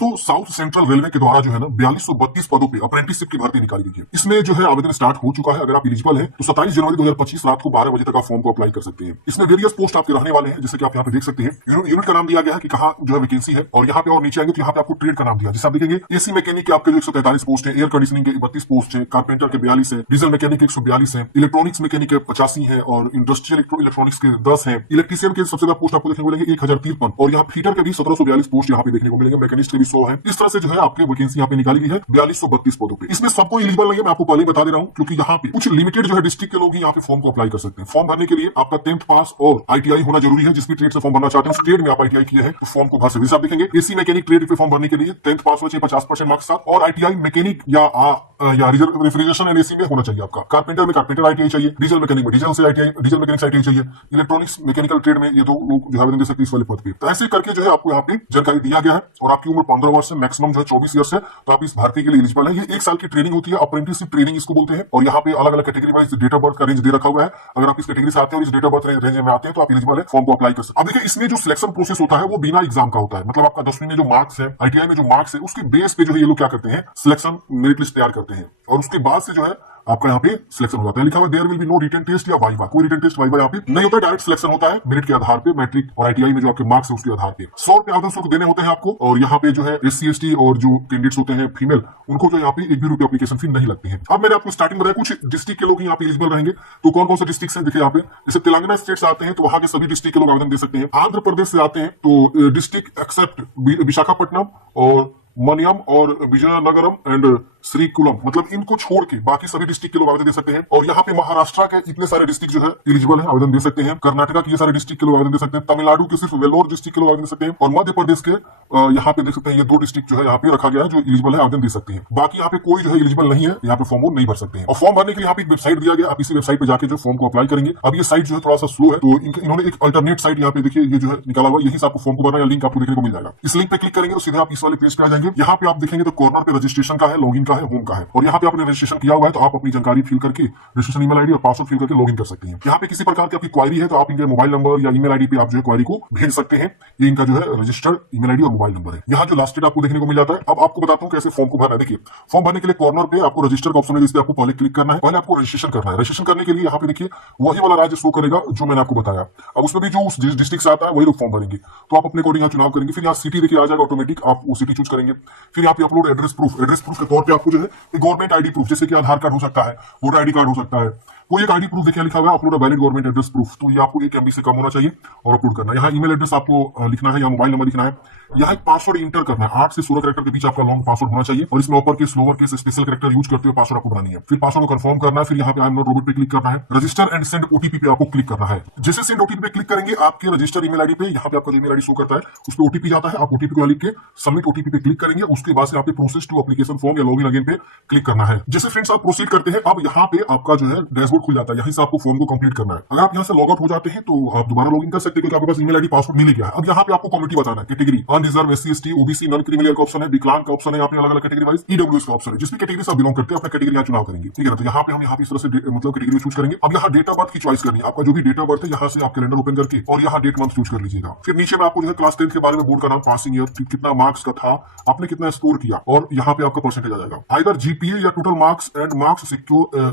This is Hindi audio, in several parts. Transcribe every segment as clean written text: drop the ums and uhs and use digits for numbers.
दोस्तों साउथ सेंट्रल रेलवे के द्वारा जो है ना 4232 पदों पे अप्रेंटिसशिप की भर्ती निकाली गई है। इसमें जो है आवेदन स्टार्ट हो चुका है। अगर आप एलिजिबल है तो 27 जनवरी 2025 रात को 12 बजे तक आप फॉर्म को अप्लाई कर सकते हैं। इसमें वेरियस पोस्ट आपके रहने वाले हैं, जैसे कि आप यहाँ पे देख सकते हैं। यूनिट का नाम दिया गया है कि कहाँ जो है वैकेंसी है, और यहाँ पे और नीचे आएंगे तो यहाँ पे आपको ट्रेड का नाम दिया, जैसे आप देखेंगे एसी मैकेनिक के आपके जो 143 पोस्ट है, एयर कंडीशनिंग के 32 पोस्ट है, कारपेंटर के 42 है, डीजल मैकेनिक के 142 है, इलेक्ट्रॉनिक्स मैकेनिक के 85 है, और इंडस्ट्रियल इलेक्ट्रॉनिक्स के 10 है, इलेक्ट्रीशियन के सबसे ज्यादा पोस्ट आपको देखने को मिलेंगे 1053, और यहाँ फीटर के भी 1742 पोस्ट यहाँ पे देखने को मिलेंगे, मैकेनिस्ट के भी 100 है। इस तरह से जो है आपके वैकेंसी यहाँ पे निकाली गई है 4232 पदों पे। इसमें सबको एलिजिबल नहीं है, मैं आपको पहले ही बता दे रहा हूँ, क्योंकि यहाँ पे कुछ लिमिटेड जो है डिस्ट्रिक्ट के लोग ही यहाँ पे फॉर्म को अप्लाई कर सकते हैं। फॉर्म भरने के लिए आपका 10th पास और आईटीआई होना जरूरी है। जिस भी ट्रेड से फॉर्म भरना चाहते हैं उस ट्रेड में आप आईटीआई किए हैं तो फॉर्म को भर सकते हैं। जैसे आप देखेंगे एसी मैकेनिक ट्रेड पे फॉर्म भरने के लिए 10th पास होना चाहिए 50% मार्क्स साथ, और आईटीआई मैकेनिक या रेफ्रिजरेशन एंड एसी में होना चाहिए आपका। कारपेंटर में कारपेंटर आईटीआई चाहिए, डीजल मैकेनिक में डीजल से आईटीआई, डीजल मैकेनिक आईटीआई चाहिए, इलेक्ट्रॉनिक्स मैकेनिकल ट्रेड में ये दो लोग जो आवेदन दे सकते हैं इस वाले पद पे। तो ऐसे करके जो है आपको यहाँ पे जानकारी दिया गया है, और आपकी उम्र 15 वर्ष से मैक्सिमम जो है 24 ईयर्स है, तो आप इस भर्ती के लिए एलिजिबल है। ये 1 साल की ट्रेनिंग होती है, अप्रेंटिसशिप ट्रेनिंग इसको बोलते हैं, और यहाँ पे अलग अलग category wise date of birth का रेंज दे रखा हुआ है। अगर आप इस कैटेगरी से आते हैं और इस डेट ऑफ बर्थ रेंज में आते हैं तो आप एलिजिबल है, फॉर्म को अप्लाई कर सकते हैं। अब देखिए इसमें जो सिलेक्शन प्रोसेस होता है वो बिना एग्जाम का होता है। मतलब आपका 10वीं में जो मार्क्स है, आईटीआई में जो मार्क्स है, उसके बेस पे जो है ये लोग क्या करते हैं, सिलेक्शन मेरिट लिस्ट तैयार करते हैं, और उसके बाद से जो है आपका यहाँ पे सिलेक्शन हो जाता है। लिखा हुआ there will be no written test या वाइवा, कोई रिटन टेस्ट वाइवा यहाँ पे नहीं होता है, डायरेक्ट सिलेक्शन होता है मेरिट के आधार पे, मैट्रिक और आईटीआई में जो आपके मार्क्स है उसके आधार पे। 100 रुपए आवेदन शुल्क देने होते हैं आपको, और यहाँ पे जो है एससी एसटी और जो कैंडिडेट्स होते हैं फीमेल, उनको जो यहाँ पे 1 भी रुपए एप्लीकेशन फी नहीं लगती है। अब मैंने आपको स्टार्टिंग बताया कुछ डिस्ट्रिक्ट के लोग यहाँ पे एलिजिबल रहेंगे, तो कौन कौन से डिस्ट्रिक्ट है देखिए यहाँ पे। जैसे तेलंगाना स्टेट से आते हैं तो वहां के सभी डिस्ट्रिक्ट के लोग आवेदन दे सकते हैं। आंध्र प्रदेश से आते हैं तो डिस्ट्रिक्ट एक्सेप्ट विशाखापट्टनम और मनियम और विजयनगरम एंड श्रीकुलम, मतलब इनको छोड़ के बाकी सभी डिस्ट्रिक्ट के लोग आवेदन दे सकते हैं। और यहाँ पे महाराष्ट्र के इतने सारे डिस्ट्रिक्ट जो है एलिजिबल है, आवेदन दे सकते हैं। कर्नाटका के ये सारे डिस्ट्रिक्ट के लोग आवेदन दे सकते हैं। तमिलनाडु के सिर्फ वेलोर डिस्ट्रिक्ट के लोग आवेदन दे सकते हैं, और मध्य प्रदेश के यहाँ पे देख सकते हैं ये 2 डिस्ट्रिक्ट जो है यहाँ पे रखा गया है जो एलिजिबल है, आवेदन दे सकते हैं। बाकी यहाँ पे कोई जो है एलिजिबल नहीं है, यहाँ पे फॉर्म नहीं भर सकते हैं। और फॉर्म भरने के लिए यहाँ पे एक वेबसाइट दिया गया, आप इसी वेबसाइट पे जाके जो फॉर्म को अप्लाई करेंगे। अब ये साइट जो है थोड़ा सा स्लो है, तो इन्होंने एक अल्टरनेट साइट यहाँ पे देखिए ये जो है निकाला हुआ, यही से आपको फॉर्म को भरना, लिंक आपको देखने को मिल जाएगा। इस लिंक पे क्लिक करेंगे तो सीधे आप इस वाले पेज पे आ जाएंगे। यहाँ पे आप देखेंगे तो कॉर्नर पे रजिस्ट्रेशन का है, लॉगिन का है, होम का है, और यहाँ पे आपने रजिस्ट्रेशन किया हुआ है तो आप अपनी जानकारी फिल करके रजिस्ट्रेशन ईमेल आईडी और पासवर्ड फिल करके लॉगिन कर सकते हैं। यहाँ पे किसी प्रकार की आपकी क्वारी है तो आप इनके मोबाइल नंबर या ईमेल आईडी पे आप जो है क्वारी को भेज सकते हैं। ये इनका जो है रजिस्टर्ड ईमेल आईडी और मोबाइल नंबर है। यहाँ जो लास्ट डेट आपको देखने को मिल जाता है। अब आपको बताता हूँ कैसे फॉर्म को भरना है। देखिए फॉर्म भरने के लिए कॉर्नर पे आपको रजिस्टर का ऑप्शन है, जिस पे आपको पहले क्लिक करना है। पहले आपको रजिस्ट्रेशन करना है। रजिस्ट्रेशन करने के लिए यहाँ पे देखिए वही वाला राज्य शो करेगा जो मैंने आपको बताया। अब उसमें भी जो उस डिस्ट्रिक्ट से आता है वही लोग फॉर्म भरेंगे, तो आप अपने अकॉर्डिंग यहाँ चुनाव करेंगे। फिर यहाँ सिटी देखिए आ जाएगा ऑटोमेटिक, आप वो सिटी चूज करेंगे। फिर यहाँ पे upload address proof, address proof के तौर पे आपको जो है गवर्नमेंट आईडी प्रूफ, जैसे कि आधार कार्ड हो सकता है, वोटर आईडी कार्ड हो सकता है, कोई एक आईडी प्रूफ देखिए लिखा हुआ है upload valid government address proof, तो ये आपको 1 MB से कम होना चाहिए और अपलोड करना है। यहाँ ईमेल एड्रेस आपको लिखना है या मोबाइल नंबर लिखना है। यहाँ एक पासवर्ड इंटर करना है, 8 से 16 कैरेक्टर के बीच आपका लॉन्ग पासवर्ड होना चाहिए, और इसमें upper case lower case special character use करते हुए पासवर्ड आपको बनानी है। फिर पासवर्ड को कंफर्म करना है। फिर यहाँ पे आई एम नॉट रोबोट पे क्लिक करना है। रजिस्टर एंड सेंड ओटीपी पे आपको क्लिक करना है। जैसे सेंड ओटीपी पे क्लिक करेंगे आपके रजिस्टर ईमेल आईडी पे यहाँ पे आपका ईमेल आईडी शो करता है, उस पर ओटीपी जाता है। आप ओटीपी को लिख के सबमिट ओटीपी पे क्लिक करेंगे। उसके बाद से आपके प्रोसेस टू एप्लीकेशन फॉर्म या लॉगिन अगेन पे क्लिक करना है। जैसे फ्रेंड्स आप प्रोसीड करते हैं, अब यहाँ पे आपका जो है डैशबोर्ड खुल जाता है। यहीं से आपको फॉर्म को कंप्लीट करना है। अगर आप यहाँ से लॉग आउट हो जाते हैं तो आप दोबारा लॉगिन कर सकते हैं, क्योंकि आपके पास ईमेल आईडी पासवर्ड मिल गया है। अब यहाँ पे आपको कम्युनिटी बताना है, category unreserved, SC ST, OBC, non criminal का ऑप्शन है, विकलांग का ऑप्शन है, यहाँ पे अलग अलग कैटेगरी वाइज ईडब्ल्यूएस का ऑप्शन है। जिस भी कैटेगरी से आप बिलोंग करते हैं अपना कैटेगरी यहाँ चुनाव करेंगे, ठीक है ना। तो यहाँ पे हम यहाँ पे इस तरह से मतलब कैटेगरी चूज करेंगे। अब यहाँ डेट ऑफ बर्थ की चॉइस करनी है। आपका जो भी डेट ऑफ बर्थ है यहाँ से आप कैलेंडर ओपन करके और यहाँ डेट मंथ चूज कर लीजिएगा। फिर नीचे में आपको जो है क्लास 10 के बारे में, बोर्ड का नाम, पासिंग ईयर, कितना मार्क्स का था, आपने कितना स्कोर किया, और यहाँ पे आपका परसेंटेज आ जाएगा। आइदर जीपीए या total marks and marks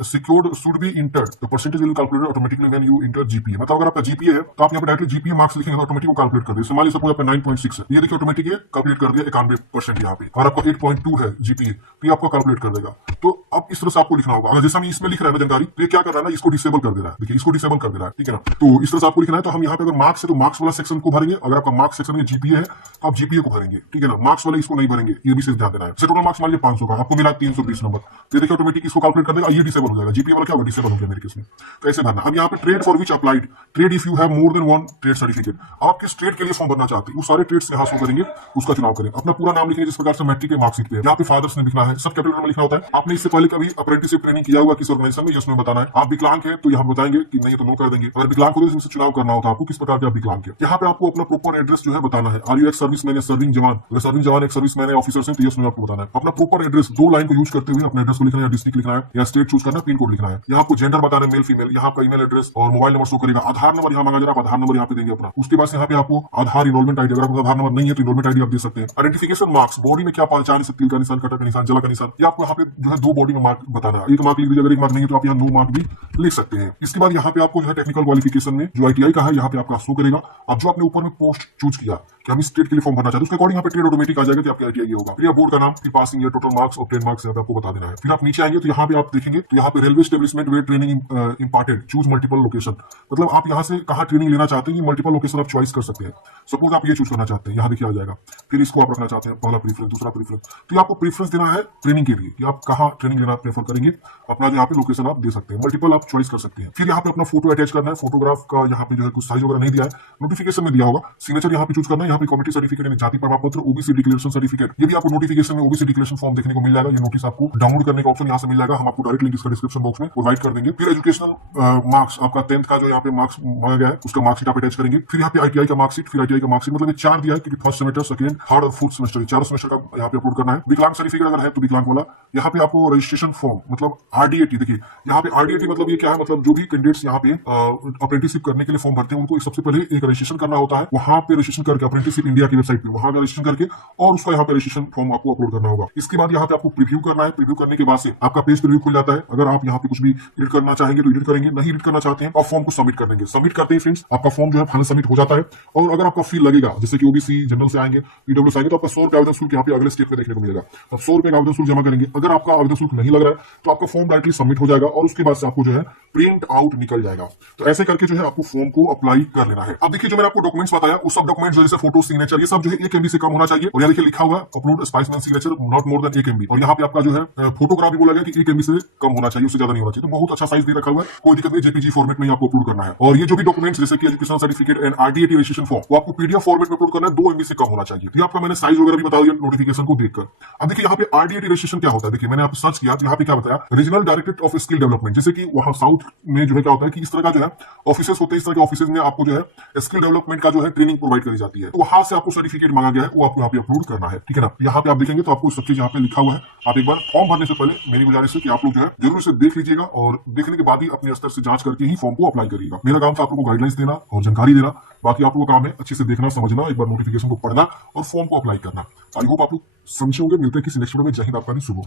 secured should be entered, the percentage will calculated automatically when you inter GPA. मतलब अगर आपका जीपीए है तो आप यहाँ पे डायरेक्टली जीपीए मार्क्स लिखेंगे तो ऑटोमेटिक कैलकुलेट कर दे। मान लीजिए सपोज आपका 9.6 है, ये देखिए ऑटोमेटिक कैलकुलेट कर दिया 91% यहाँ पे। और आपका 8.2 है जीपीए तो ये आपको कैलकुलेट कर देगा। तो अब इस तरह से आपको लिखना होगा। अगर जैसा हम इसमें लिख रहे हैं ना जानकारी, तो ये क्या कर रहा है ना, इसको डिसेबल कर दे रहा है। देखिए इसको डिसेबल कर दे रहा है, ठीक है ना। तो इस तरह से आपको लिखना है। तो हम यहाँ पे अगर मार्क्स है तो मार्क्स वाला सेक्शन को भरेंगे। अगर आपका मार्क्स सेक्शन में जीपीए है तो आप जीपीए को भरेंगे, ठीक है ना। मार्क्स वाले इसको नहीं भरेंगे, ये भी सिर्फ ध्यान देना है। टोटल मार्क्स मान लीजिए 500 का, आपको मिला 320 नंबर, तो देखिए ऑटोमेटिक इसको कैलकुलेट कर देगा, ये डिसेबल हो जाएगा। जीपीए वाला क्या होगा, डिसेबल हो गया मेरे केस में। तो ऐसे भरना। अब यहाँ पे trade for which applied, trade if you have more than 1 trade certificate, आप किस ट्रेड के लिए फॉर्म भरना चाहते हैं वो सारे ट्रेड्स यहाँ शो करेंगे, उसका चुनाव करें। अपना पूरा नाम लिखेंगे जिस प्रकार से मैट्रिक के मार्क्सिट पे यहाँ पे फादर्स ने लिखना है, सब कैपिटल में लिखना होता है। आपने इससे पहले कभी अप्रेंटिसशिप ट्रेनिंग किया हुआ किसी ऑर्गेनाइजेशन में, इसमें बताना है। आप विकलांग है तो यहाँ बताएंगे कि नहीं तो नो कर देंगे। अगर विकलांग हो तो इसमें चुनाव करना होता है आपको, किस प्रकार के आप विकलांग है। यहाँ पे आपको अपना प्रॉपर एड्रेस जो है बताना है। Are you ex serviceman या सर्विंग जवान, अगर सर्विंग जवान एक सर्विस मैन है ऑफिसर है तो ये आपको बताना है। अपना प्रॉपर एड्रेस 2 लाइन को यूज करते हुए अपने एड्रेस को लिखना है, या डिस्ट्रिक्ट लिखना है, या स्टेट चूज करना है, पिन कोड लिखना है। यहाँ आपको जेंडर जेंडर बताना मेल फीमेल, यहाँ आपका ईमेल एड्रेस और मोबाइल नंबर शो करेगा। आधार नंबर यहाँ मांगा जा रहा है, आप आधार नंबर यहाँ पे देंगे अपना। उसके बाद से यहाँ पे आपको आधार इनरोलमेंट आईडी, अगर आपका आधार नंबर नहीं है तो इनरोलमेंट आईडी आप दे सकते हैं। आइडेंटिफिकेशन मार्क्स, बॉडी में क्या पहचान, तिल का निशान, कटर का निशान, जला का निशान, ये आपको यहाँ पे जो है 2 बॉडी में मार्क बताना है। एक मार्क लिख दीजिए, अगर एक मार्क नहीं है तो आप यहाँ 9 मार्क भी लिख सकते हैं। इसके बाद यहाँ पे आपको जो है टेक्निकल क्वालिफिकेशन में जो ITI का है यहाँ पे आपका शो करेगा। अब जो आपने ऊपर में पोस्ट चूज किया कि हम इस स्टेट के लिए फॉर्म भरना चाहते हैं, उसके अकॉर्डिंग यहाँ पे ट्रेड ऑटोमेटिक आ जाएगा कि आपका ITI होगा। फिर बोर्ड का नाम, फिर पासिंग ईयर, टोटल मार्क्स और 10 मार्क्स यहाँ पे आपको बता देना है। फिर आप नीचे आएंगे तो यहाँ पे आप देखेंगे तो यहाँ पे रेलवे स्टेब्लिशमेंट वे training important, choose multiple location, मतलब आप यहाँ से कहाँ ट्रेनिंग लेना चाहते हैं, मल्टीपल लोकेशन आप चॉइस कर सकते हैं। सपोज आप ये चूज करना चाहते हैं, यहाँ देखिए आ जाएगा। फिर इसको आप रखना चाहते हैं पहला प्रीफरेंस, दूसरा प्रीफरेंस, तो आपको प्रीफरेंस देना है ट्रेनिंग के लिए कि आप कहाँ ट्रेनिंग लेना प्रेफर करेंगे। अपना जो यहाँ पे लोकेशन आप दे सकते हैं, मल्टीपल आप चॉइस कर सकते हैं। फिर यहाँ पे अपना फोटो अटैच करना है। फोटोग्राफ का यहाँ पे जो है कुछ साइज वगैरह नहीं दिया है, नोटिफिकेशन में दिया होगा। सिग्नेचर यहाँ पे चूज करना है। यहाँ पे कम्युनिटी सर्टिफिकेट यानी जाति प्रमाण पत्र, OBC डिक्लेरेशन सर्टिफिकेट, ये भी आपको नोटिफिकेशन में OBC डिक्लेरेशन फॉर्म देखने को मिल जाएगा। ये नोटिस आपको डाउनलोड करने का ऑप्शन यहाँ से मिल जाएगा। हम आपको डायरेक्ट लिंक इसका डिस्क्रिप्शन बॉक्स में प्रोवाइड कर देंगे। फिर एजुकेशनल मार्क्स, आपका 10th का जो यहाँ पे मार्क्स मांगा गया है उसका मार्कशीट आप अटैच करेंगे। फिर यहाँ पे ITI का मार्कशीट, फिर ITI का मार्कशीट, मतलब ये 4 दिया है क्योंकि फर्स्ट सेमेस्टर, सेकंड, थर्ड और फोर्थ सेमेस्टर, 4 सेमेस्टर का यहाँ पे अपलोड करना है। विकलांग सर्टिफिकेट अगर है तो विकलांग वाला। यहाँ पे आपको रजिस्ट्रेशन फॉर्म, मतलब RDAT, देखिए यहाँ पे RDAT मतलब ये क्या है, मतलब जो भी कैंडिडेट्स यहाँ पे अप्रेंटिसशिप करने के लिए फॉर्म भरते हैं उनको सबसे पहले एक रजिस्ट्रेशन करना होता है। वहां पे रजिस्ट्रेशन करके अप्रेंटिसशिप इंडिया की वेबसाइट पे वहां रजिस्ट्रेशन करके और उसका यहाँ पे रजिस्ट्रेशन फॉर्म आपको अपलोड करना होगा। इसके बाद यहाँ पे आपको प्रीव्यू करना है। प्रीव्यू करने के बाद से आपका पेज प्रीव्यू खुल जाता है। अगर आप यहाँ पे कुछ भी एडिट करना चाहेंगे तो एडिट करेंगे, नहीं एडिट करना चाहते हैं तो आप फॉर्म को सबमिट कर देंगे। सबमिट करते ही फ्रेंड्स आपका फॉर्म जो है फाइनल सबमिट हो जाता है। और अगर आपका फी लगेगा, जैसे कि OBC जनरल से आएंगे, PW से आएंगे, तो आपका 100 रुपये आवेदन शुल्क यहाँ पे अगले स्टेप में देखने को मिलेगा। अब 100 रुपये का आवेदन शुल्क जमा करेंगे। अगर आपका आवेदन शुल्क नहीं लग रहा है तो आपका फॉर्म डायरेक्टली सबमिट हो जाएगा और उसके बाद से आपको जो है प्रिंट आउट निकल जाएगा। तो ऐसे करके जो है आपको फॉर्म को अप्लाई कर लेना है। अब देखिए जो मैंने आपको डॉक्यूमेंट्स बताया उस सब डॉक्यूमेंट्स जैसे फोटो, सिग्नेचर, ये सब जो है 1 MB से कम होना चाहिए। और यहाँ देखिए लिखा हुआ upload specimen signature not more than 1 MB। और यहाँ पे आपका जो है फोटोग्राफ भी बोला गया कि 1 MB से कम होना चाहिए, उससे ज्यादा नहीं होना चाहिए। तो बहुत अच्छा साइज दे रखा हुआ है, कोई दिक्कत नहीं, JPG फॉर्मेट में आपको अपलोड करना है। और ये जो भी डॉक्यूमेंट्स जैसे कि education certificate and RDAT registration form, वो आपको PDF फॉर्मेट में अपलोड करना है, 2 MB से कम होना चाहिए। तो आपका मैंने साइज वगैरह भी बता दिया नोटिफिकेशन को देखकर। अब देखिए यहाँ पे RDAT रजिस्ट्रेशन क्या होता है। देखिए मैंने आप सर्च किया तो यहाँ पे क्या बताया, regional directorate of skill development, जैसे कि वहां साउथ में जो है क्या होता है कि इस तरह का जो है ऑफिसेस होते हैं, इस तरह के ऑफिसेस में आपको जो है स्किल डेवलपमेंट का जो है ट्रेनिंग प्रोवाइड करी जाती है। तो वहां से आपको सर्टिफिकेट मांगा गया है, वो आपको यहाँ पे अपलोड करना है, ठीक है ना। यहाँ पे आप देखेंगे तो आपको सब चीज यहाँ पे लिखा हुआ है। आप एक बार फॉर्म भरने से पहले मेरी गुजारिश है कि आप लोग जो है जरूर इसे देख लीजिएगा और देखने के बाद ही अपने स्तर से जांच करके ही फॉर्म को अप्लाई करिएगा। मेरा काम था आप लोगों को गाइडलाइंस देना और जानकारी देना, बाकी आप लोगों का काम है अच्छे से देखना, समझना, एक बार नोटिफिकेशन को पढ़ना और फॉर्म को अप्लाई करना। आई होप आप लोग समझे होंगे। मिलते हैं किसी नेक्स्ट वीडियो में। जय हिंद, आपका दिन शुभ हो।